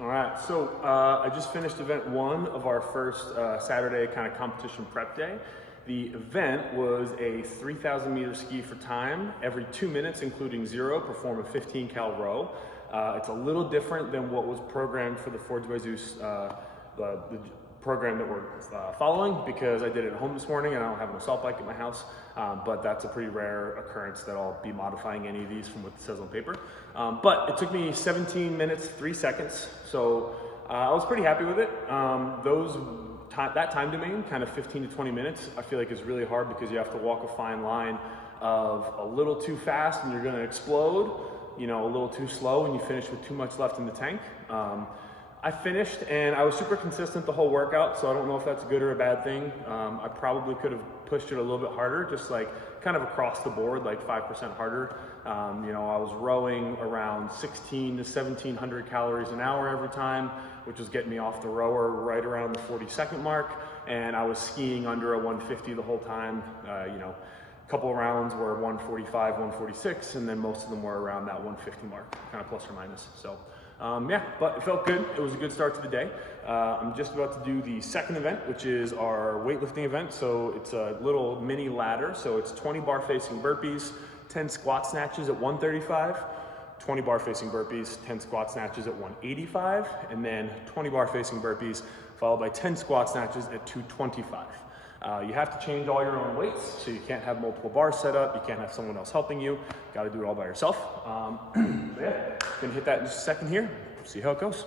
All right, so I just finished event one of our first Saturday kind of competition prep day. The event was a 3,000 meter ski for time. Every 2 minutes, including zero, perform a 15 cal row. It's a little different than what was programmed for the Forged by Zeus, the program that we're following, because I did it at home this morning and I don't have an assault bike at my house, but that's a pretty rare occurrence that I'll be modifying any of these from what it says on paper. But it took me 17 minutes, 3 seconds, so I was pretty happy with it. That time domain, kind of 15 to 20 minutes, I feel like is really hard because you have to walk a fine line of a little too fast and you're gonna explode, a little too slow and you finish with too much left in the tank. I finished and I was super consistent the whole workout, so I don't know if that's a good or a bad thing. I probably could have pushed it a little bit harder, just like kind of across the board, like 5% harder. I was rowing around 16 to 1700 calories an hour every time, which was getting me off the rower right around the 40-second mark. And I was skiing under a 150 the whole time. A couple of rounds were 145, 146, and then most of them were around that 150 mark, kind of plus or minus. So. But it felt good. It was a good start to the day. I'm just about to do the second event, which is our weightlifting event. So it's a little mini ladder. So it's 20 bar facing burpees, 10 squat snatches at 135, 20 bar facing burpees, 10 squat snatches at 185, and then 20 bar facing burpees, followed by 10 squat snatches at 225. You have to change all your own weights, so you can't have multiple bars set up, you can't have someone else helping you, got to do it all by yourself. Gonna hit that in just a second here, see how it goes.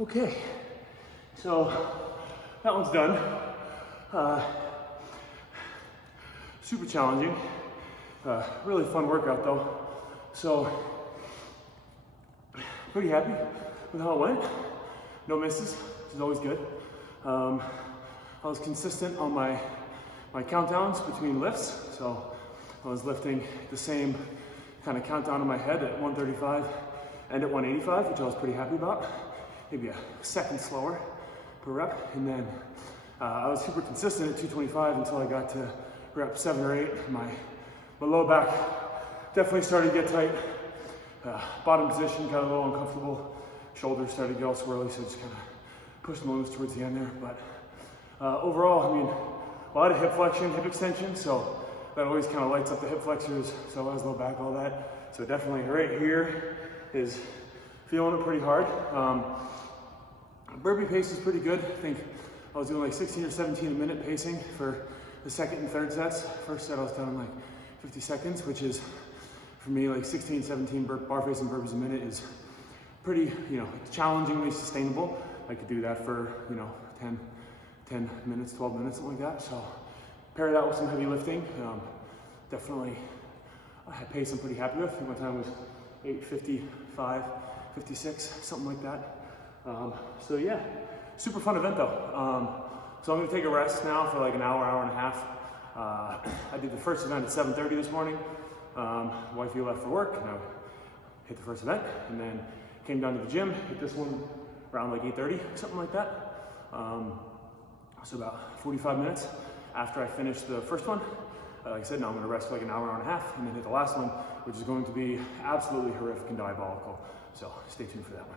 Okay, so that one's done. Super challenging. Really fun workout though. So, pretty happy with how it went. No misses, which is always good. I was consistent on my countdowns between lifts. So I was lifting the same kind of countdown in my head at 135 and at 185, which I was pretty happy about. Maybe a second slower per rep. And then I was super consistent at 225 until I got to rep 7 or 8. My low back definitely started to get tight. Bottom position got a little uncomfortable. Shoulders started to get all swirly, so just kind of pushed the limits towards the end there. But overall, I mean, a lot of hip flexion, hip extension, so that always kind of lights up the hip flexors, so as low back, all that. So definitely right here is feeling it pretty hard. Burpee pace is pretty good. I think I was doing like 16 or 17 a minute pacing for the second and third sets. First set I was done in like 50 seconds, which is, for me, like 16, 17 bar facing burpees a minute is pretty, challengingly sustainable. I could do that for, 10 minutes, 12 minutes, something like that. So pair that with some heavy lifting. Definitely a pace I'm pretty happy with. I think my time was 8:55, 56, something like that. So yeah, super fun event though. So I'm gonna take a rest now for like an hour, hour and a half. I did the first event at 7:30 this morning. Wifey left for work and I hit the first event and then came down to the gym, hit this one around like 8:30, something like that. So about 45 minutes after I finished the first one. Like I said, now I'm gonna rest for like an hour, hour and a half and then hit the last one, which is going to be absolutely horrific and diabolical. So stay tuned for that one.